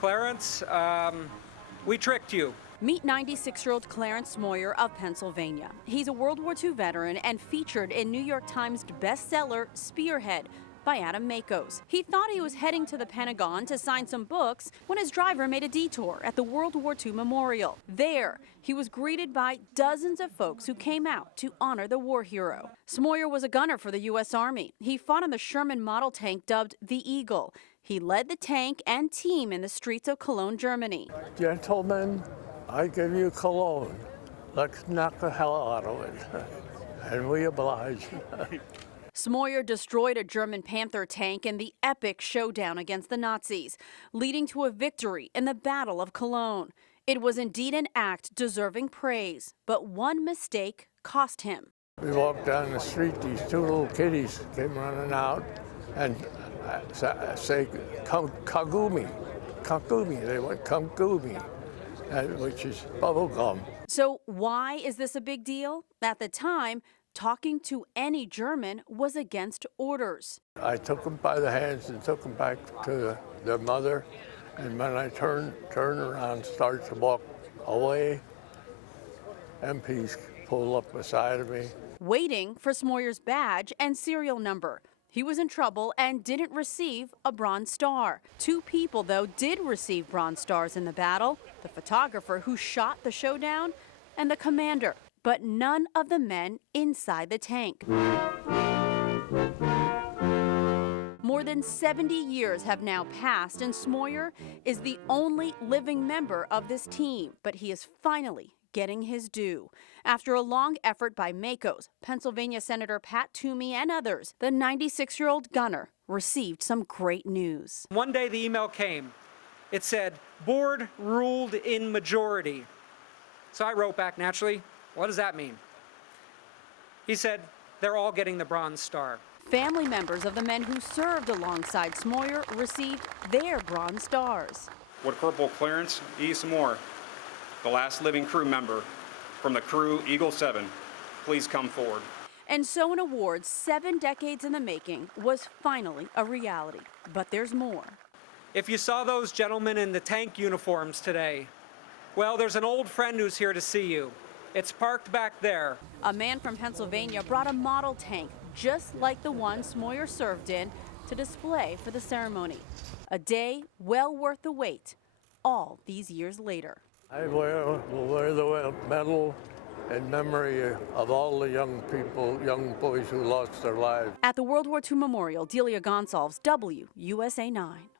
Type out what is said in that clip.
Clarence, we tricked you. Meet 96-year-old Clarence Smoyer of Pennsylvania. He's a World War II veteran and featured in New York Times bestseller Spearhead by Adam Makos. He thought he was heading to the Pentagon to sign some books when his driver made a detour at the World War II Memorial. There, he was greeted by dozens of folks who came out to honor the war hero. Smoyer was a gunner for the U.S. Army. He fought on the Sherman model tank dubbed the Eagle. He led the tank and team in the streets of Cologne, Germany. Gentlemen, I give you cologne. Let's knock the hell out of it. And we oblige. Smoyer destroyed a German Panther tank in the epic showdown against the Nazis, leading to a victory in the Battle of Cologne. It was indeed an act deserving praise, but one mistake cost him. We walked down the street, these two little kiddies came running out and say, Kagumi, Kagumi. They went, Kagumi, which is bubble gum. So why is this a big deal? At the time, talking to any German was against orders. I took them by the hands and took them back to their mother. And when I turned around, started to walk away, MPs pulled up beside of me. Waiting for Smoyer's badge and serial number. He was in trouble and didn't receive a Bronze Star. Two people, though, did receive Bronze Stars in the battle: the photographer who shot the showdown and the commander, but none of the men inside the tank. More than 70 years have now passed, and Smoyer is the only living member of this team, but he is finally getting his due. After a long effort by Makos, Pennsylvania Senator Pat Toomey, and others, the 96-year-old gunner received some great news. One day the email came. It said, board ruled in majority. So I wrote back, naturally, what does that mean? He said, they're all getting the Bronze Star. Family members of the men who served alongside Smoyer received their Bronze Stars. Wood Corporal Clarence E. Smoyer, the last living crew member from the crew Eagle 7, please come forward. And so an award 7 decades in the making was finally a reality. But there's more. If you saw those gentlemen in the tank uniforms today, well, there's an old friend who's here to see you. It's parked back there. A man from Pennsylvania brought a model tank just like the one Smoyer served in to display for the ceremony. A day well worth the wait, all these years later. I will wear the medal in memory of all the young people, young boys who lost their lives. At the World War II Memorial, Delia Gonsalves, WUSA 9.